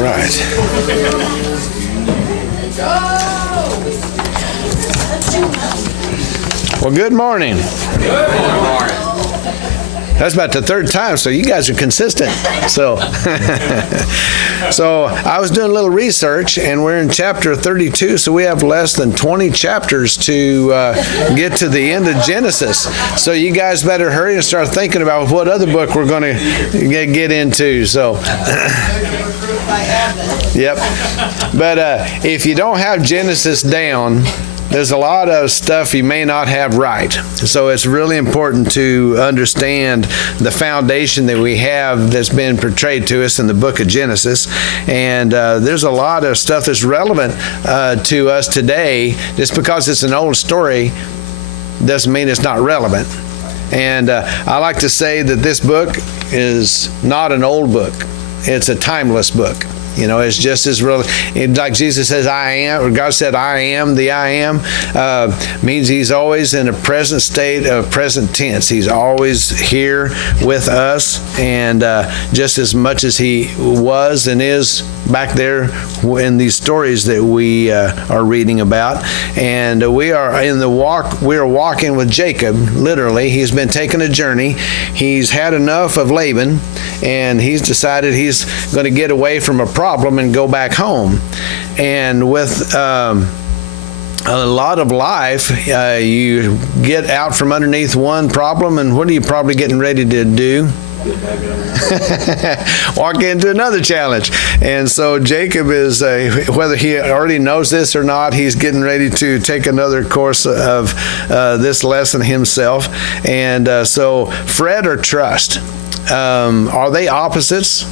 right. Well, good morning. Good morning. That's about the third time, so you guys are consistent. So, so I was doing a little research, and we're in chapter 32, so we have less than 20 chapters to get to the end of Genesis. So you guys better hurry and start thinking about what other book we're going to get into. So, yep. But if you don't have Genesis down, there's a lot of stuff you may not have right. So it's really important to understand the foundation that we have that's been portrayed to us in the book of Genesis. And there's a lot of stuff that's relevant to us today. Just because it's an old story doesn't mean it's not relevant. And I like to say that this book is not an old book. It's a timeless book. You know, it's just as real. Like Jesus says, I am, or God said, I am the I am, means he's always in a present state of present tense. He's always here with us, and just as much as he was and is back there in these stories that we are reading about. And we are in the walk, we are walking with Jacob, literally. He's been taking a journey. He's had enough of Laban, and he's decided he's going to get away from a problem and go back home. And with a lot of life, you get out from underneath one problem, and what are you probably getting ready to do? Walk into another challenge. And so Jacob is, whether he already knows this or not, he's getting ready to take another course of this lesson himself. And so Fred or trust, are they opposites?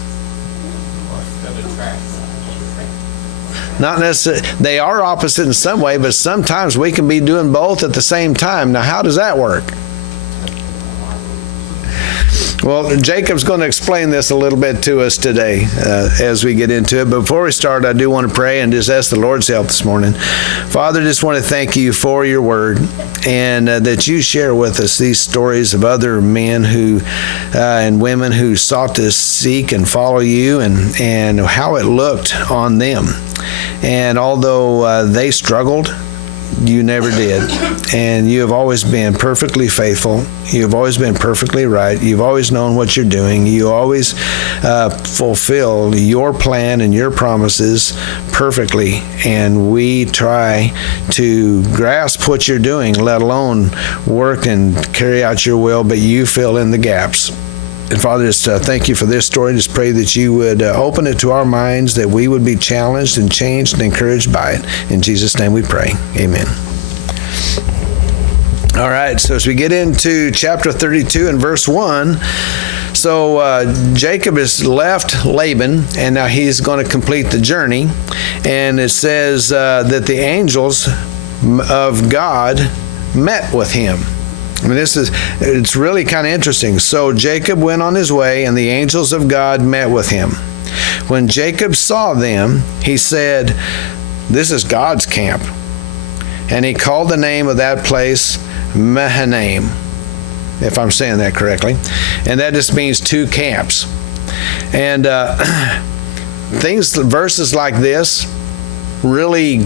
Not necessarily. They are opposite in some way, but sometimes we can be doing both at the same time. Now, how does that work? Well, Jacob's going to explain this a little bit to us today as we get into it. But before we start, I do want to pray and just ask the Lord's help this morning. Father, just want to thank you for your word, and that you share with us these stories of other men who and women who sought to seek and follow you, and how it looked on them. And although they struggled, you never did. And you have always been perfectly faithful. You've always been perfectly right. You've always known what you're doing. You always fulfill your plan and your promises perfectly. And we try to grasp what you're doing, let alone work and carry out your will, but you fill in the gaps. And Father, just thank you for this story. Just pray that you would open it to our minds, that we would be challenged and changed and encouraged by it. In Jesus' name we pray. Amen. All right, so as we get into chapter 32 and verse 1, so Jacob has left Laban, and now he's going to complete the journey. And it says that the angels of God met with him. I mean, it's really kind of interesting. So Jacob went on his way, and the angels of God met with him. When Jacob saw them, he said, "This is God's camp." And he called the name of that place Mahanaim, if I'm saying that correctly. And that just means two camps. And verses like this really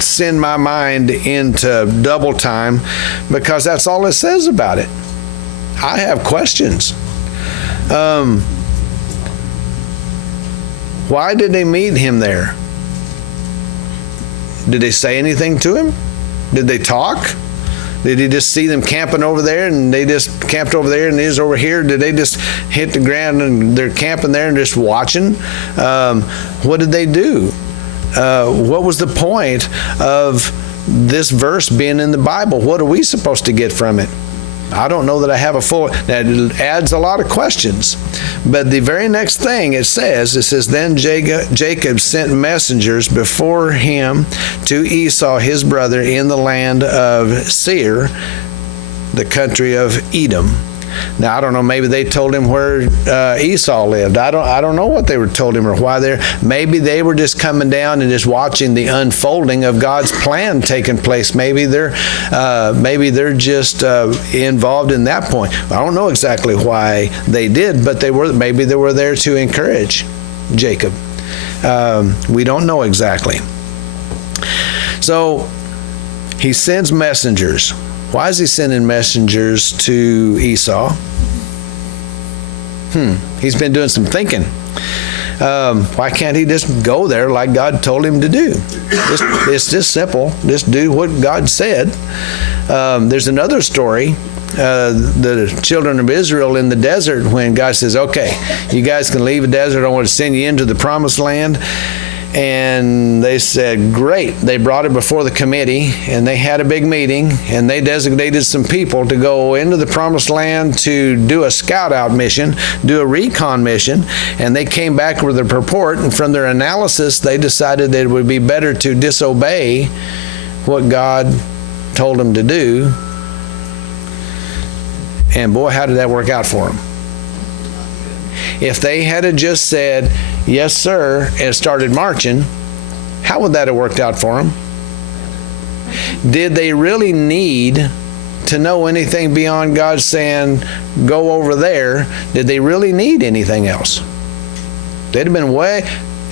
send my mind into double time, because that's all it says about it. I have questions. Why did they meet him there? Did they say anything to him? Did they talk? Did he just see them camping over there, and they just camped over there and he's over here? Did they just hit the ground and they're camping there and just watching? What did they do? What was the point of this verse being in the Bible? What are we supposed to get from it? I don't know that I have that adds a lot of questions. But the very next thing it says, then Jacob sent messengers before him to Esau his brother in the land of Seir, the country of Edom. Now, I don't know, maybe they told him where Esau lived. I don't know what they were told him or why maybe they were just coming down and just watching the unfolding of God's plan taking place. Maybe they're just involved in that point. I don't know exactly why they did, but maybe they were there to encourage Jacob. We don't know exactly. So he sends messengers. Why is he sending messengers to Esau? He's been doing some thinking. Why can't he just go there like God told him to do? It's just simple. Just do what God said. There's another story. The children of Israel in the desert, when God says, okay, you guys can leave the desert. I want to send you into the promised land. And they said, great. They brought it before the committee, and they had a big meeting, and they designated some people to go into the promised land to do a scout out mission, do a recon mission, and they came back with a report, and from their analysis, they decided that it would be better to disobey what God told them to do. And boy, how did that work out for them? If they had just said, yes, sir, and started marching, how would that have worked out for them? Did they really need to know anything beyond God saying, go over there? Did they really need anything else? They'd have been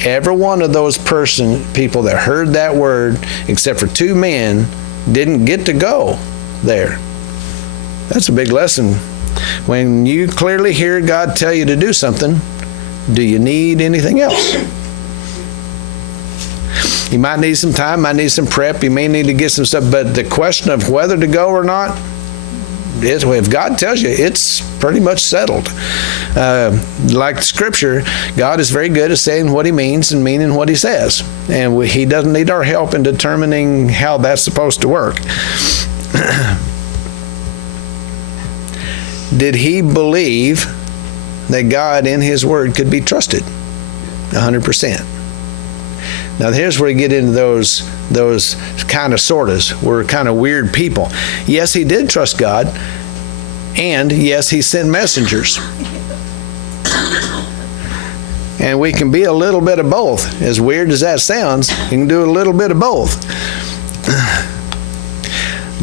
every one of those people that heard that word, except for 2 men, didn't get to go there. That's a big lesson. When you clearly hear God tell you to do something, do you need anything else? You might need some time, might need some prep, you may need to get some stuff, but the question of whether to go or not, if God tells you, it's pretty much settled. Like Scripture, God is very good at saying what He means and meaning what He says. And He doesn't need our help in determining how that's supposed to work. Did he believe that God in His Word could be trusted? 100%. Now here's where you get into those kind of sortas. We're kind of weird people. Yes, he did trust God, and yes, he sent messengers. And we can be a little bit of both. As weird as that sounds, you can do a little bit of both.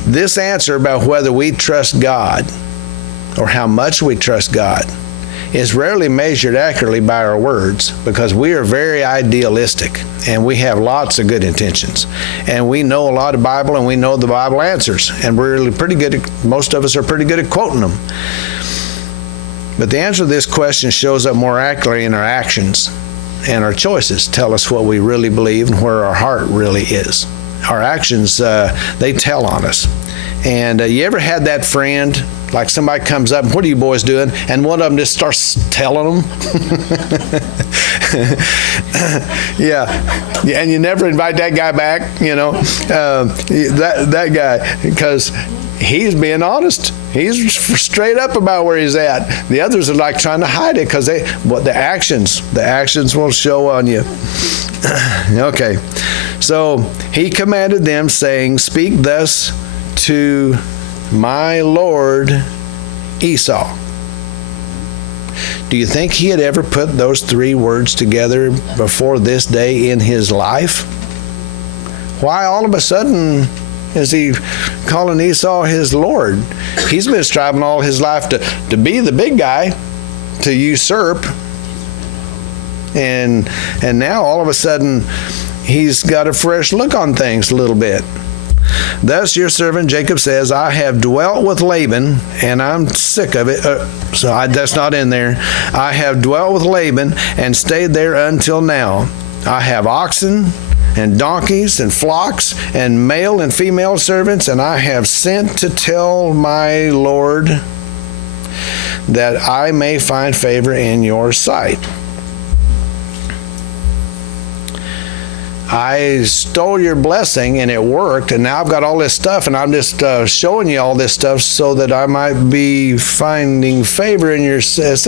This answer about whether we trust God or how much we trust God is rarely measured accurately by our words, because we are very idealistic and we have lots of good intentions, and we know a lot of Bible and we know the Bible answers, and we're really pretty good most of us are pretty good at quoting them. But the answer to this question shows up more accurately in our actions, and our choices tell us what we really believe and where our heart really is. Our actions, they tell on us. And you ever had that friend, like somebody comes up, what are you boys doing? And one of them just starts telling them. Yeah, and you never invite that guy back, you know, that guy, because he's being honest. He's straight up about where he's at. The others are like trying to hide it because the actions will show on you. Okay, so he commanded them, saying, speak thus to my lord Esau. Do you think he had ever put those 3 words together before this day in his life? Why all of a sudden is he calling Esau his lord? He's been striving all his life to be the big guy, to usurp, and now all of a sudden he's got a fresh look on things a little bit. Thus your servant Jacob says, I have dwelt with Laban, and I'm sick of it. That's not in there. I have dwelt with Laban and stayed there until now. I have oxen and donkeys and flocks and male and female servants, and I have sent to tell my Lord that I may find favor in your sight. I stole your blessing and it worked, and now I've got all this stuff, and I'm just showing you all this stuff so that I might be finding favor in your sight.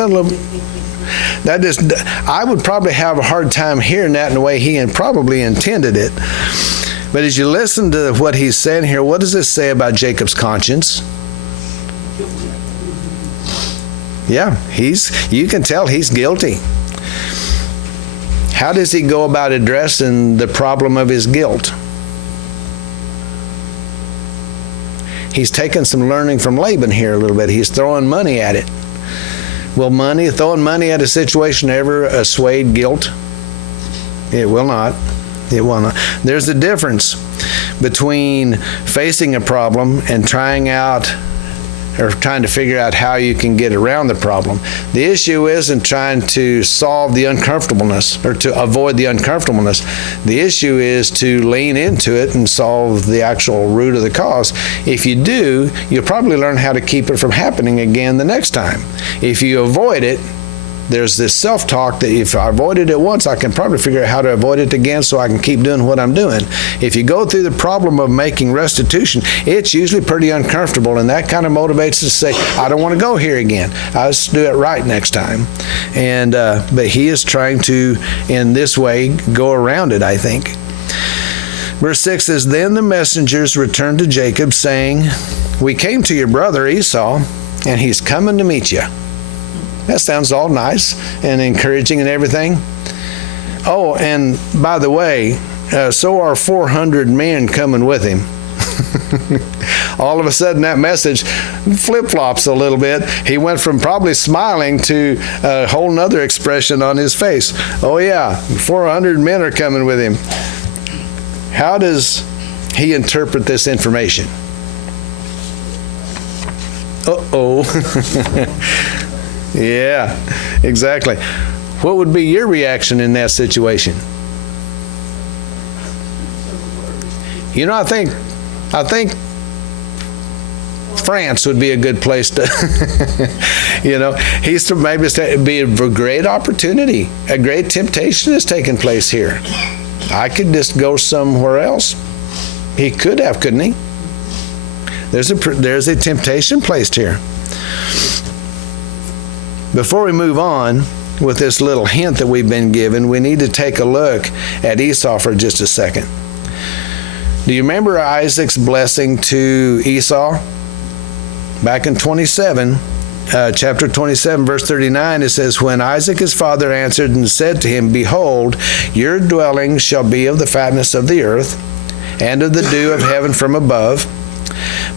I would probably have a hard time hearing that in the way he probably intended it. But as you listen to what he's saying here, what does this say about Jacob's conscience? Yeah, you can tell he's guilty. How does he go about addressing the problem of his guilt? He's taken some learning from Laban here a little bit. He's throwing money at it. Will throwing money at a situation ever assuage guilt? It will not. It will not. There's a difference between facing a problem and trying to figure out how you can get around the problem. The issue isn't trying to solve the uncomfortableness or to avoid the uncomfortableness. The issue is to lean into it and solve the actual root of the cause. If you do, you'll probably learn how to keep it from happening again the next time. If you avoid it, there's this self-talk that if I avoided it once, I can probably figure out how to avoid it again so I can keep doing what I'm doing. If you go through the problem of making restitution, it's usually pretty uncomfortable, and that kind of motivates us to say, I don't want to go here again. I'll just do it right next time. And but he is trying to, in this way, go around it, I think. Verse 6 says, Then the messengers returned to Jacob, saying, We came to your brother Esau, and he's coming to meet you. That sounds all nice and encouraging and everything. Oh, and by the way, so are 400 men coming with him. All of a sudden, that message flip-flops a little bit. He went from probably smiling to a whole nother expression on his face. Oh yeah, 400 men are coming with him. How does he interpret this information? Uh-oh. Yeah, exactly. What would be your reaction in that situation? You know, I think France would be a good place to, he's to maybe be a great opportunity. A great temptation is taking place here. I could just go somewhere else. He could have, couldn't he? There's a temptation placed here. Before we move on with this little hint that we've been given, we need to take a look at Esau for just a second. Do you remember Isaac's blessing to Esau? Back in chapter 27, verse 39, it says, When Isaac his father answered and said to him, Behold, your dwelling shall be of the fatness of the earth, and of the dew of heaven from above.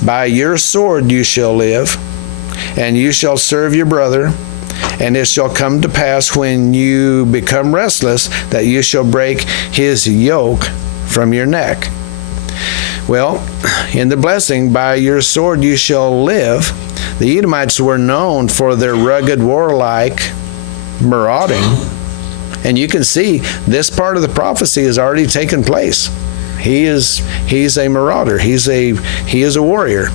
By your sword you shall live, and you shall serve your brother. And it shall come to pass when you become restless that you shall break his yoke from your neck. Well, in the blessing, by your sword you shall live, the Edomites were known for their rugged, warlike marauding. And you can see this part of the prophecy has already taken place. He's a marauder. He is a warrior.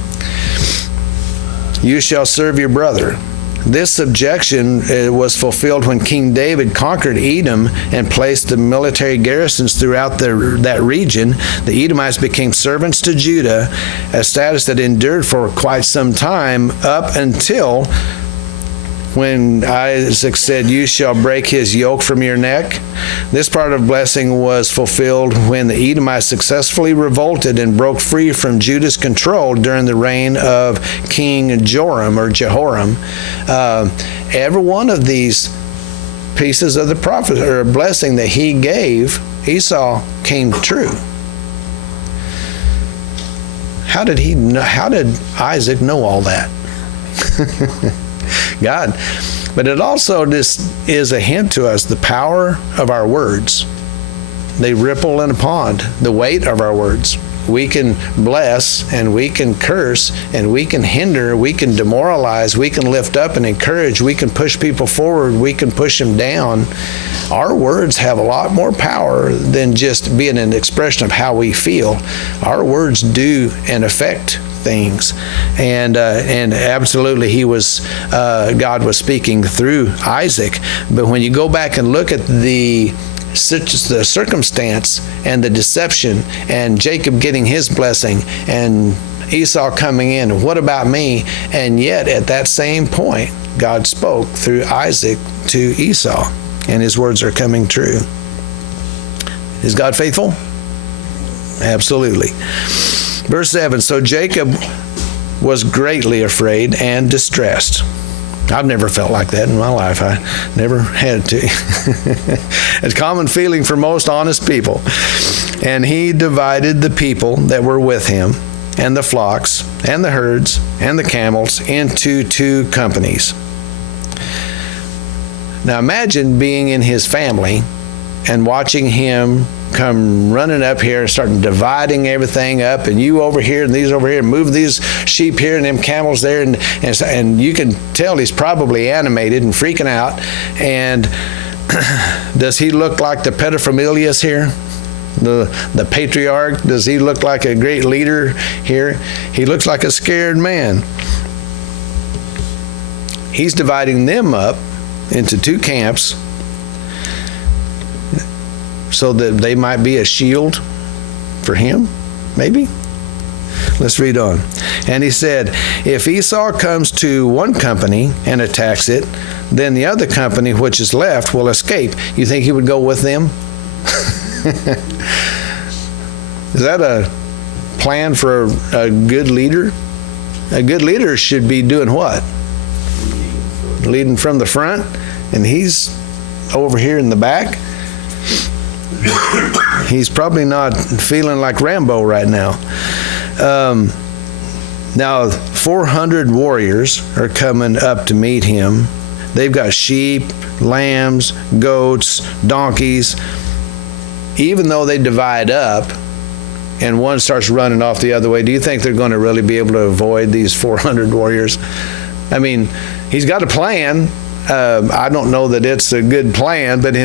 You shall serve your brother. This subjection was fulfilled when King David conquered Edom and placed the military garrisons throughout that region. The Edomites became servants to Judah, a status that endured for quite some time up until when Isaac said, You shall break his yoke from your neck. This part of blessing was fulfilled when the Edomites successfully revolted and broke free from Judah's control during the reign of King Jehoram. Every one of these pieces of the prophet or blessing that he gave Esau came true. How did Isaac know all that? God. But it also just is a hint to us, the power of our words. They ripple in a pond, the weight of our words. We can bless and we can curse and we can hinder, we can demoralize, we can lift up and encourage, we can push people forward, we can push them down. Our words have a lot more power than just being an expression of how we feel. Our words do and affect things, and absolutely God was speaking through Isaac. But when you go back and look at the circumstance and the deception and Jacob getting his blessing and Esau coming in, what about me? And yet at that same point God spoke through Isaac to Esau, and his words are coming true. Is God faithful? Absolutely. Verse 7, So Jacob was greatly afraid and distressed. I've never felt like that in my life. I never had to. It's a common feeling for most honest people. And he divided the people that were with him, and the flocks, and the herds, and the camels into 2 companies. Now imagine being in his family, and watching him come running up here and starting dividing everything up, and you over here and these over here, move these sheep here and them camels there, and you can tell he's probably animated and freaking out. And does he look like the paterfamilias here? The patriarch? Does he look like a great leader here? He looks like a scared man. He's dividing them up into two camps so that they might be a shield for him, maybe? Let's read on. And he said, if Esau comes to one company and attacks it, then the other company which is left will escape. You think he would go with them? Is that a plan for a good leader? A good leader should be doing what? Leading from the front, and he's over here in the back. He's probably not feeling like Rambo right now. Now, 400 warriors are coming up to meet him. They've got sheep, lambs, goats, donkeys. Even though they divide up and one starts running off the other way, do you think they're going to really be able to avoid these 400 warriors? I mean, he's got a plan. I don't know that it's a good plan, but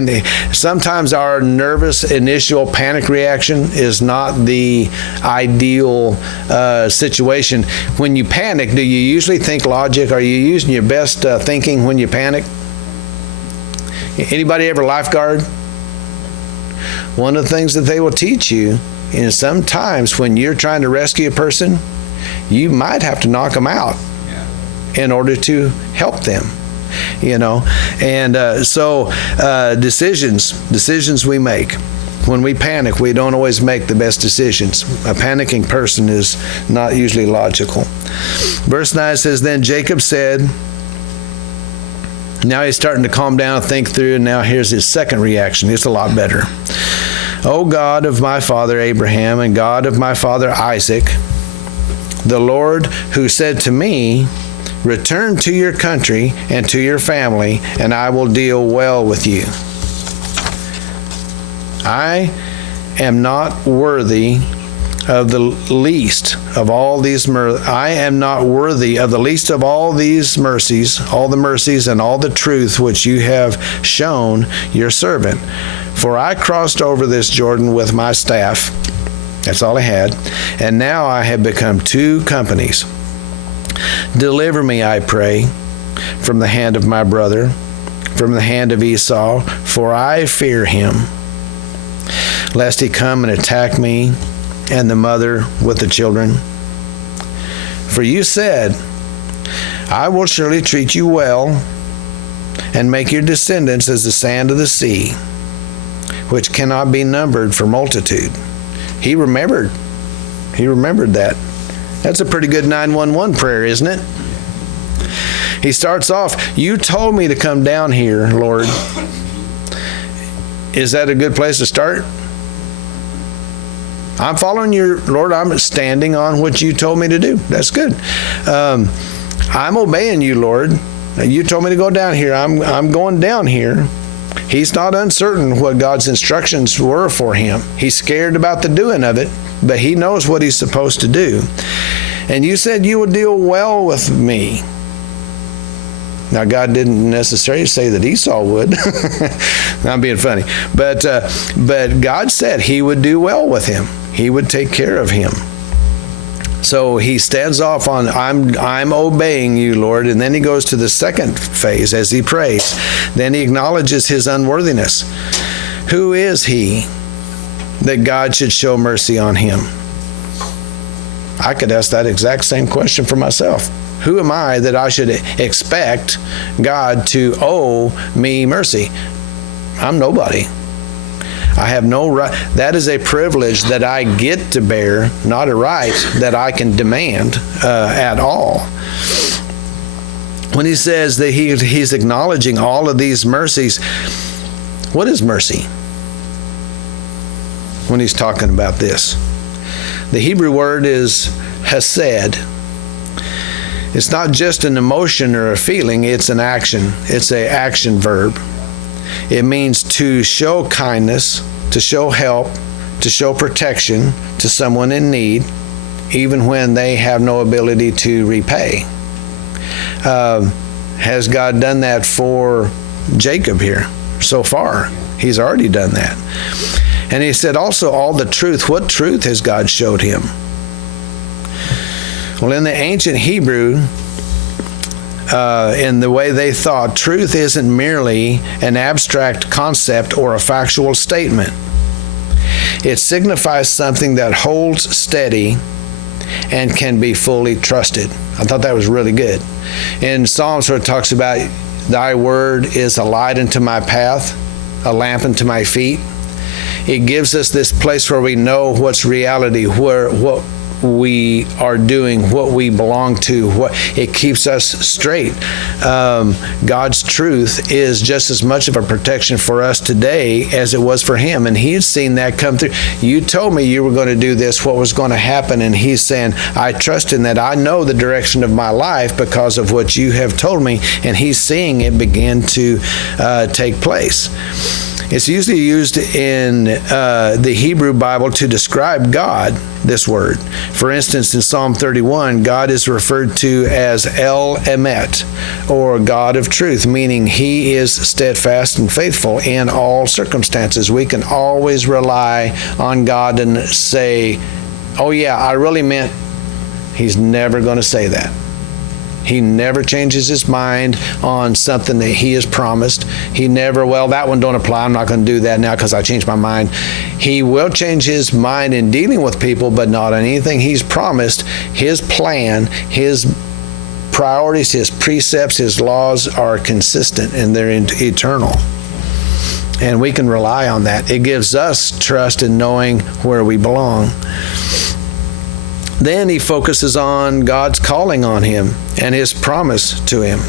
sometimes our nervous initial panic reaction is not the ideal situation. When you panic, do you usually think logic? Are you using your best thinking when you panic? Anybody ever lifeguard? One of the things that they will teach you is sometimes when you're trying to rescue a person, you might have to knock them out in order to help them. And so decisions we make. When we panic, we don't always make the best decisions. A panicking person is not usually logical. Verse 9 says, then Jacob said, now he's starting to calm down, think through, and now here's his second reaction. It's a lot better. O God of my father Abraham and God of my father Isaac, the Lord who said to me, return to your country and to your family, and I will deal well with you. I am not worthy of the least of all these I am not worthy of the least of all these mercies, all the mercies and all the truth which you have shown your servant. For I crossed over this Jordan with my staff. That's all I had. And now I have become two companies. Deliver me, I pray, from the hand of my brother, from the hand of Esau, for I fear him, lest he come and attack me and the mother with the children. For you said, I will surely treat you well and make your descendants as the sand of the sea, which cannot be numbered for multitude. He remembered that. That's a pretty good 911 prayer, isn't it? He starts off, you told me to come down here, Lord. Is that a good place to start? I'm following your, Lord, I'm standing on what you told me to do. That's good. I'm obeying you, Lord. You told me to go down here. I'm going down here. He's not uncertain what God's instructions were for him. He's scared about the doing of it, but he knows what he's supposed to do. And you said you would deal well with me. Now, God didn't necessarily say that Esau would. I'm being funny. But God said he would do well with him. He would take care of him. So he stands off on, I'm obeying you, Lord. And then he goes to the second phase as he prays. Then he acknowledges his unworthiness. Who is he that God should show mercy on him? I could ask that exact same question for myself. Who am I that I should expect God to owe me mercy? I'm nobody. I have no right. That is a privilege that I get to bear, not a right that I can demand at all. When he says that he's acknowledging all of these mercies, what is mercy? When he's talking about this, the Hebrew word is hesed. It's not just an emotion or a feeling, it's an action. It's an action verb. It means to show kindness, to show help, to show protection to someone in need, even when they have no ability to repay. Has God done that for Jacob here so far? He's already done that. And he said also all the truth. What truth has God showed him? Well, in the ancient Hebrew, in the way they thought, truth isn't merely an abstract concept or a factual statement. It signifies something that holds steady and can be fully trusted. I thought that was really good. In Psalms, where it talks about, thy word is a light unto my path, a lamp unto my feet. It gives us this place where we know what's reality, what we are doing, what we belong to. It keeps us straight. God's truth is just as much of a protection for us today as it was for him, and he's seen that come through. You told me you were going to do this, what was going to happen, and he's saying, I trust in that. I know the direction of my life because of what you have told me, and he's seeing it begin to take place. It's usually used in the Hebrew Bible to describe God, this word. For instance, in Psalm 31, God is referred to as El Emet, or God of truth, meaning he is steadfast and faithful in all circumstances. We can always rely on God and say, oh yeah, I really meant. He's never going to say that. He never changes his mind on something that he has promised. He never, well, that one don't apply. I'm not going to do that now because I changed my mind. He will change his mind in dealing with people, but not on anything he's promised. His plan, his priorities, his precepts, his laws are consistent and they're eternal. And we can rely on that. It gives us trust in knowing where we belong. Then he focuses on God's calling on him and his promise to him.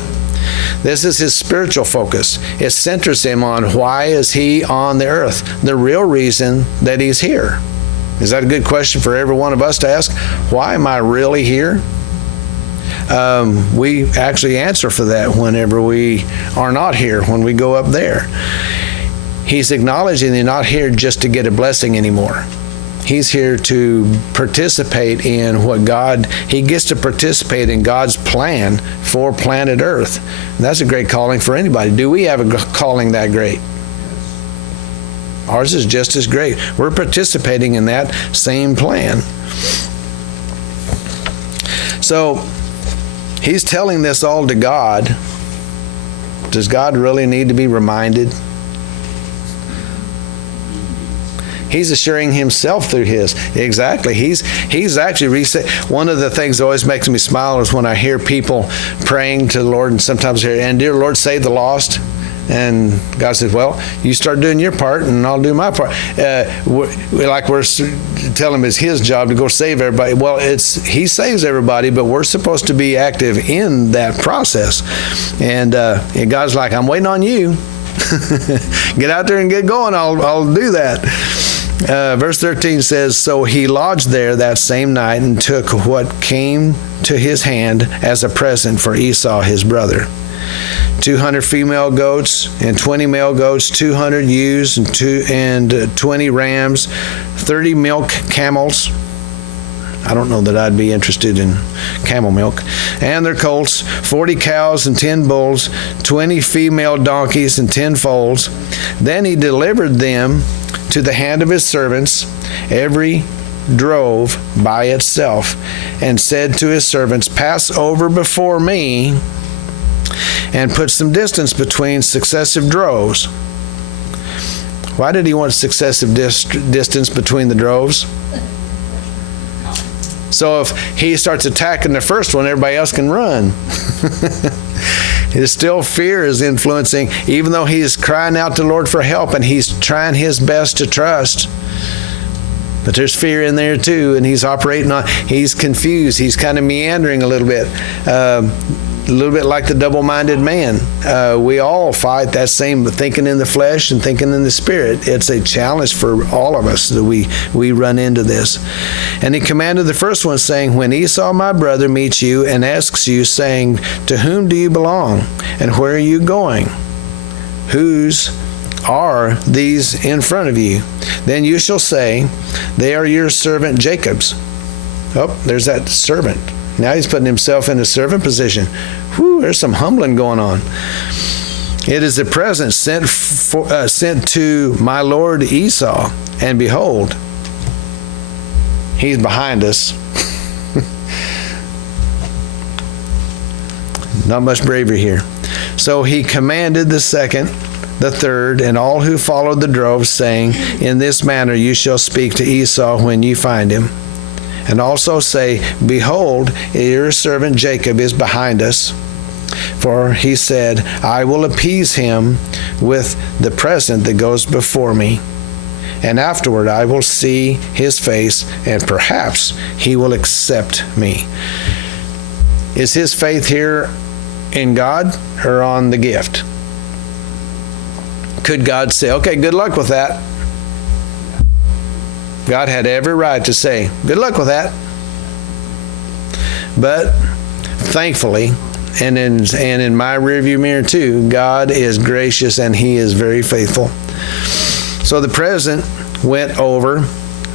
This is his spiritual focus. It centers him on why is he on the earth, the real reason that he's here. Is that a good question for every one of us to ask? Why am I really here? We actually answer for that whenever we are not here, when we go up there. He's acknowledging he's not here just to get a blessing anymore. He's here to participate in he gets to participate in God's plan for planet Earth. And that's a great calling for anybody. Do we have a calling that great? Ours is just as great. We're participating in that same plan. So, he's telling this all to God. Does God really need to be reminded? He's assuring himself through his. Exactly. He's actually reset. One of the things that always makes me smile is when I hear people praying to the Lord, and sometimes hear, and dear Lord, save the lost. And God says, well, you start doing your part and I'll do my part. We're telling him it's his job to go save everybody. Well, he saves everybody, but we're supposed to be active in that process. And God's like, I'm waiting on you. Get out there and get going. I'll do that. Verse 13 says, so he lodged there that same night and took what came to his hand as a present for Esau his brother. 200 female goats and 20 male goats, 200 ewes and 20 rams, 30 milk camels. I don't know that I'd be interested in camel milk. And their colts, 40 cows and 10 bulls, 20 female donkeys and 10 foals. Then he delivered them to the hand of his servants, every drove by itself, and said to his servants, pass over before me and put some distance between successive droves. Why did he want successive distance between the droves? So if he starts attacking the first one, everybody else can run. His still fear is influencing, even though he's crying out to the Lord for help and he's trying his best to trust. But there's fear in there too, and he's confused. He's kind of meandering a little bit like the double-minded man. We all fight that same thinking in the flesh and thinking in the spirit. It's a challenge for all of us that we run into this. And he commanded the first one, saying, when Esau my brother meets you and asks you, saying, to whom do you belong? And where are you going? Whose are these in front of you? Then you shall say, they are your servant Jacob's. Oh, there's that servant. Now he's putting himself in a servant position. Whew, there's some humbling going on. It is the present sent to my lord Esau, and behold, he's behind us. Not much bravery here. So he commanded the second, the third, and all who followed the drove, saying, in this manner you shall speak to Esau when you find him. And also say, behold, your servant Jacob is behind us. For he said, I will appease him with the present that goes before me. And afterward I will see his face, and perhaps he will accept me. Is his faith here in God or on the gift? Could God say, okay, good luck with that? God had every right to say, good luck with that. But thankfully, and in my rearview mirror too, God is gracious and he is very faithful. So the present went over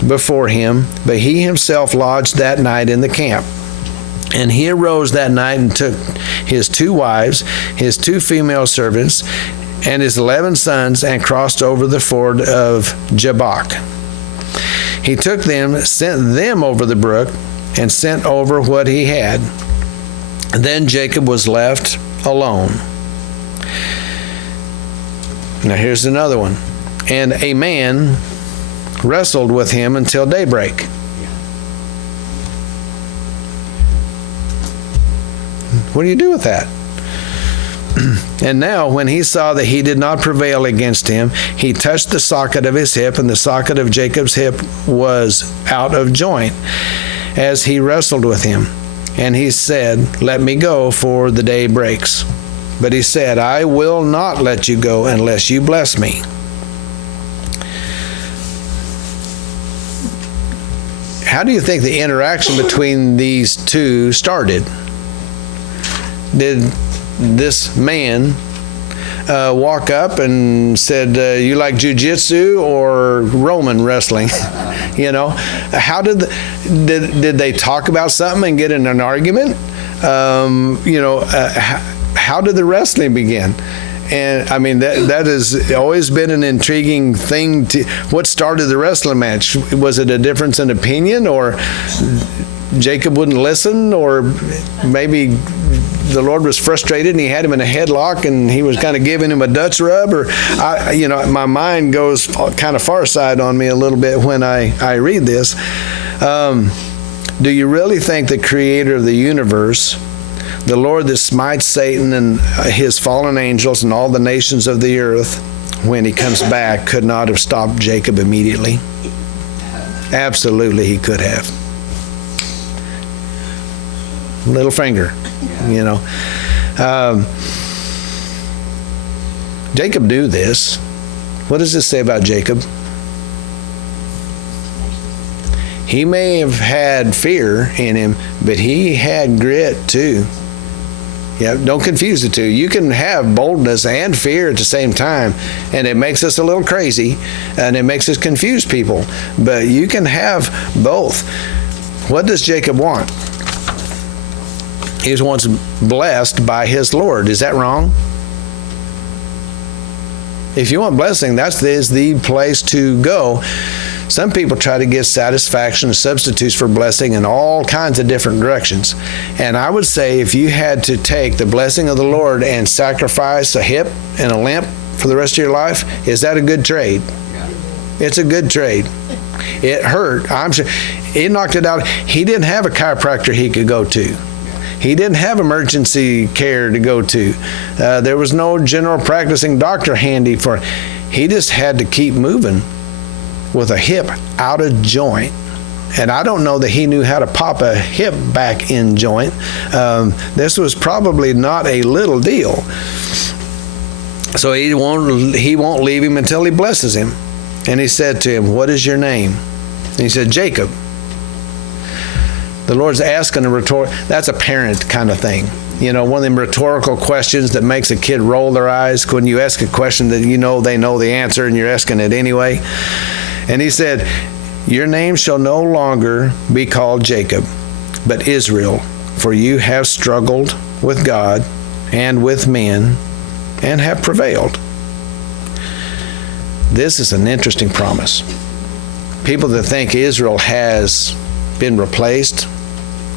before him, but he himself lodged that night in the camp. And he arose that night and took his 2 wives, his 2 female servants, and his 11 sons, and crossed over the ford of Jabbok. He took them, sent them over the brook, and sent over what he had. Then Jacob was left alone. Now here's another one. And a man wrestled with him until daybreak. What do you do with that? And now when he saw that he did not prevail against him, he touched the socket of his hip, and the socket of Jacob's hip was out of joint as he wrestled with him. And he said, let me go, for the day breaks. But he said, I will not let you go unless you bless me. How do you think the interaction between these two started? Did this man walk up and said, you like jujitsu or Roman wrestling? You know, how did they talk about something and get in an argument? How did the wrestling begin? And I mean, that has always been an intriguing thing. What started the wrestling match? Was it a difference in opinion, or Jacob wouldn't listen, or maybe the Lord was frustrated and he had him in a headlock and he was kind of giving him a Dutch rub? Or my mind goes kind of far side on me a little bit when I read this. Do you really think the creator of the universe, the Lord that smites Satan and his fallen angels and all the nations of the earth, when he comes back, could not have stopped Jacob immediately? Absolutely, he could have. Little finger, you know. Jacob knew this. What does this say about Jacob? He may have had fear in him, but he had grit too. Yeah, don't confuse the two. You can have boldness and fear at the same time, and it makes us a little crazy, and it makes us confuse people. But you can have both. What does Jacob want? He wants blessed by his Lord. Is that wrong? If you want blessing, that is the place to go. Some people try to get satisfaction and substitutes for blessing in all kinds of different directions. And I would say if you had to take the blessing of the Lord and sacrifice a hip and a limp for the rest of your life, is that a good trade? It's a good trade. It hurt. I'm sure. It knocked it out. He didn't have a chiropractor he could go to. He didn't have emergency care to go to. There was no general practicing doctor handy for him. He just had to keep moving with a hip out of joint. And I don't know that he knew how to pop a hip back in joint. This was probably not a little deal. So he won't leave him until he blesses him. And he said to him, what is your name? And he said, Jacob. The Lord's asking a rhetorical, that's a parent kind of thing. one of them rhetorical questions that makes a kid roll their eyes when you ask a question that they know the answer and you're asking it anyway. And he said, your name shall no longer be called Jacob, but Israel, for you have struggled with God and with men and have prevailed. This is an interesting promise. People that think Israel has been replaced,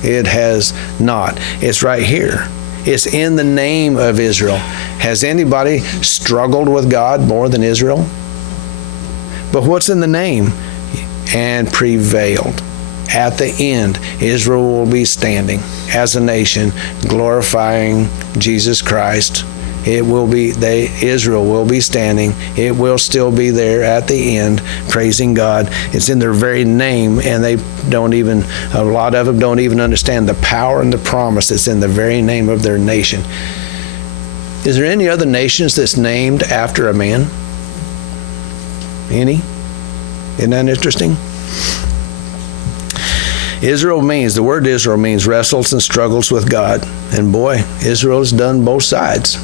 it has not. It's right here. It's in the name of Israel. Has anybody struggled with God more than Israel? But what's in the name? And prevailed. At the end, Israel will be standing as a nation, glorifying Jesus Christ. Israel will be standing. It will still be there at the end, praising God. It's in their very name, and a lot of them don't even understand the power and the promise that's in the very name of their nation. Is there any other nations that's named after a man? Any? Isn't that interesting? The word Israel means wrestles and struggles with God. And boy, Israel has done both sides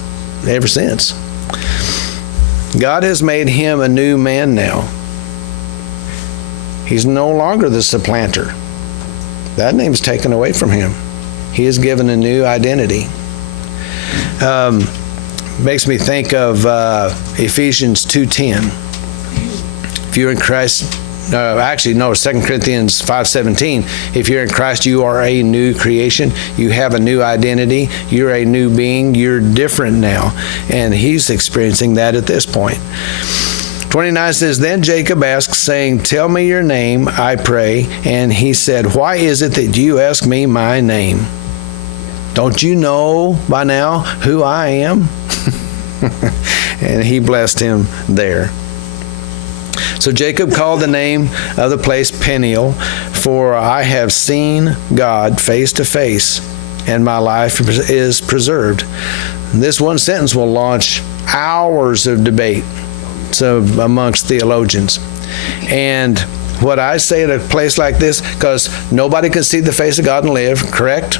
ever since. God has made him a new man now. He's no longer the supplanter. That name's taken away from him. He is given a new identity. Makes me think of Ephesians 2:10. If you're in Christ, 2 Corinthians 5:17. If you're in Christ, you are a new creation. You have a new identity. You're a new being. You're different now. And he's experiencing that at this point. 29 says, then Jacob asked, saying, tell me your name, I pray. And he said, why is it that you ask me my name? Don't you know by now who I am? And he blessed him there. So Jacob called the name of the place Peniel, for I have seen God face to face, and my life is preserved. This one sentence will launch hours of debate amongst theologians. And what I say at a place like this, because nobody can see the face of God and live, correct?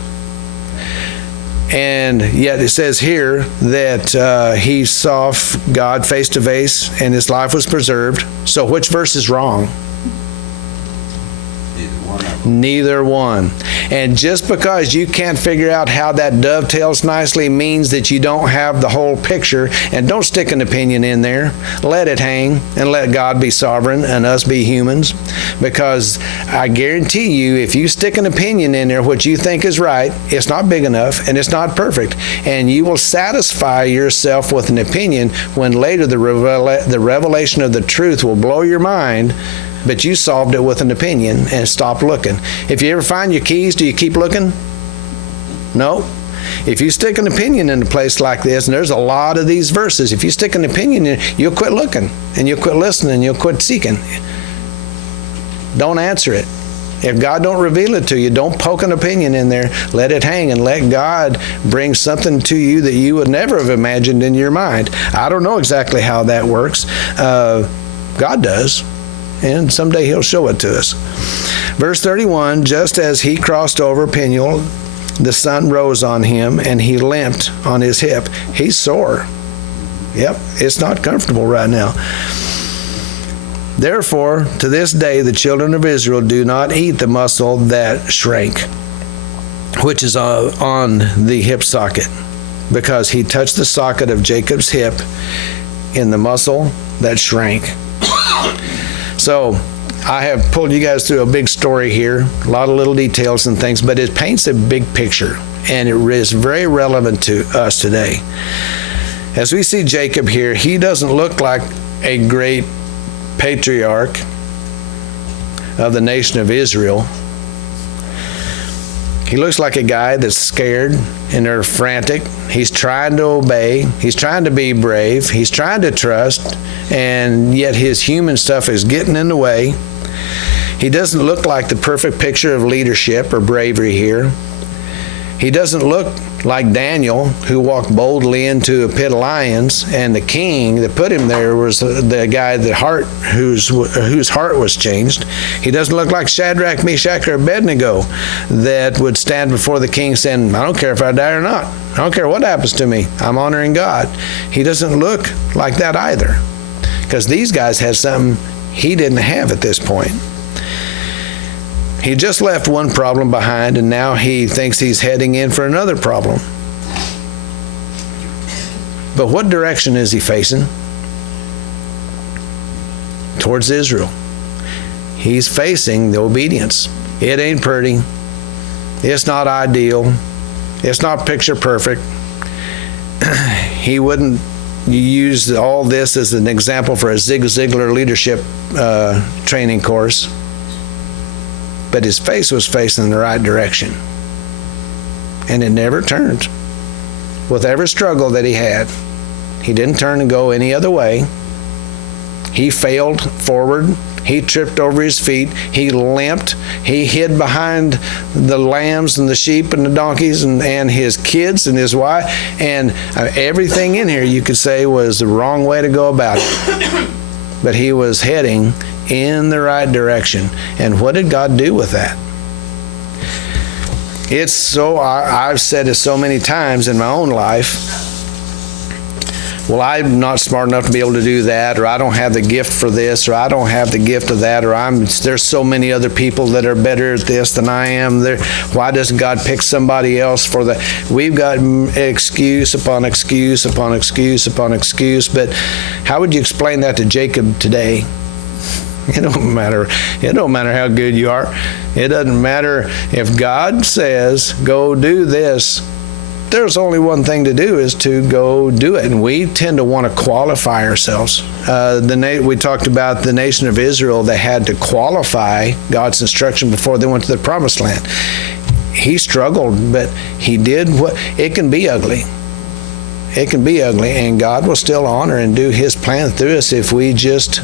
And yet it says here that he saw God face to face and his life was preserved. So which verse is wrong? Neither one. And just because you can't figure out how that dovetails nicely means that you don't have the whole picture. And don't stick an opinion in there. Let it hang and let God be sovereign and us be humans. Because I guarantee you, if you stick an opinion in there, what you think is right, it's not big enough and it's not perfect. And you will satisfy yourself with an opinion when later the revelation of the truth will blow your mind. But you solved it with an opinion and stopped looking. If you ever find your keys, do you keep looking? No. If you stick an opinion in a place like this, and there's a lot of these verses, if you stick an opinion in, you'll quit looking, and you'll quit listening, and you'll quit seeking. Don't answer it. If God don't reveal it to you, don't poke an opinion in there. Let it hang and let God bring something to you that you would never have imagined in your mind. I don't know exactly how that works. God does. And someday he'll show it to us. Verse 31, just as he crossed over Peniel, the sun rose on him, and he limped on his hip. He's sore. Yep, it's not comfortable right now. Therefore, to this day, the children of Israel do not eat the muscle that shrank, which is on the hip socket, because he touched the socket of Jacob's hip in the muscle that shrank. So I have pulled you guys through a big story here, a lot of little details and things, but it paints a big picture, and it is very relevant to us today. As we see Jacob here, he doesn't look like a great patriarch of the nation of Israel. He looks like a guy that's scared and they're frantic. He's trying to obey. He's trying to be brave. He's trying to trust, and yet his human stuff is getting in the way. He doesn't look like the perfect picture of leadership or bravery here. He doesn't look like Daniel, who walked boldly into a pit of lions, and the king that put him there was the guy whose heart was changed. He doesn't look like Shadrach, Meshach, or Abednego that would stand before the king saying, I don't care if I die or not. I don't care what happens to me. I'm honoring God. He doesn't look like that either, because these guys had something he didn't have at this point. He just left one problem behind, and now he thinks he's heading in for another problem. But what direction is he facing? Towards Israel. He's facing the obedience. It ain't pretty. It's not ideal. It's not picture perfect. He wouldn't use all this as an example for a Zig Ziglar leadership training course. But his face was facing the right direction. And it never turned. With every struggle that he had, he didn't turn and go any other way. He failed forward. He tripped over his feet. He limped. He hid behind the lambs and the sheep and the donkeys and his kids and his wife. And everything in here you could say was the wrong way to go about it. But he was heading in the right direction. And what did God do with that? It's so, I've said it so many times in my own life. Well, I'm not smart enough to be able to do that, or I don't have the gift for this, or I don't have the gift of that, or there's so many other people that are better at this than I am. Why doesn't God pick somebody else for that? We've got excuse upon excuse upon excuse upon excuse. But how would you explain that to Jacob today? It don't matter. It don't matter how good you are. It doesn't matter if God says, go do this. There's only one thing to do, is to go do it. And we tend to want to qualify ourselves. We talked about the nation of Israel. They had to qualify God's instruction before they went to the promised land. He struggled, but he did what, it can be ugly. It can be ugly, and God will still honor and do his plan through us if we just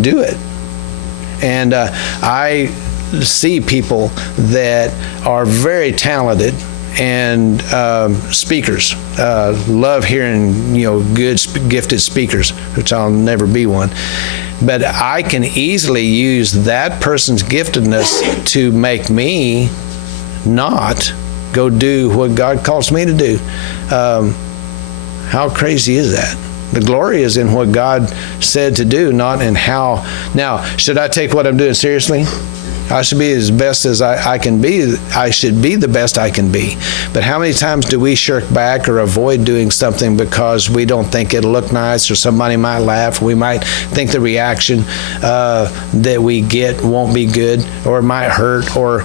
do it. And I see people that are very talented and speakers. Love hearing, good, gifted speakers, which I'll never be one. But I can easily use that person's giftedness to make me not go do what God calls me to do. How crazy is that? The glory is in what God said to do, not in how. Now, should I take what I'm doing seriously? I should be as best as I can be. I should be the best I can be. But how many times do we shirk back or avoid doing something because we don't think it'll look nice, or somebody might laugh, we might think the reaction that we get won't be good, or it might hurt, or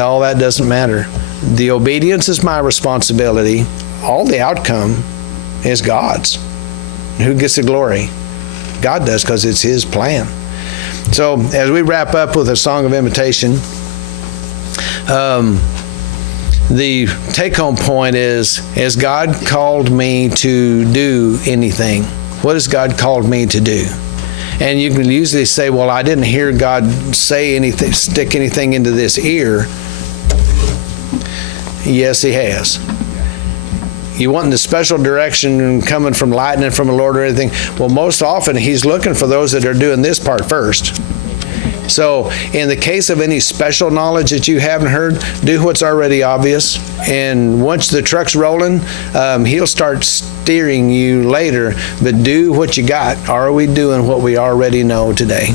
all that doesn't matter. The obedience is my responsibility. All the outcome is God's. Who gets the glory? God does, because it's his plan. So as we wrap up with a song of invitation, the take-home point is, has God called me to do anything? What has God called me to do? And you can usually say, well, I didn't hear God say anything, stick anything into this ear. Yes, he has. You want the special direction coming from lightning from the Lord or anything? Well, most often he's looking for those that are doing this part first. So in the case of any special knowledge that you haven't heard, do what's already obvious. And once the truck's rolling, he'll start steering you later. But do what you got. Are we doing what we already know today?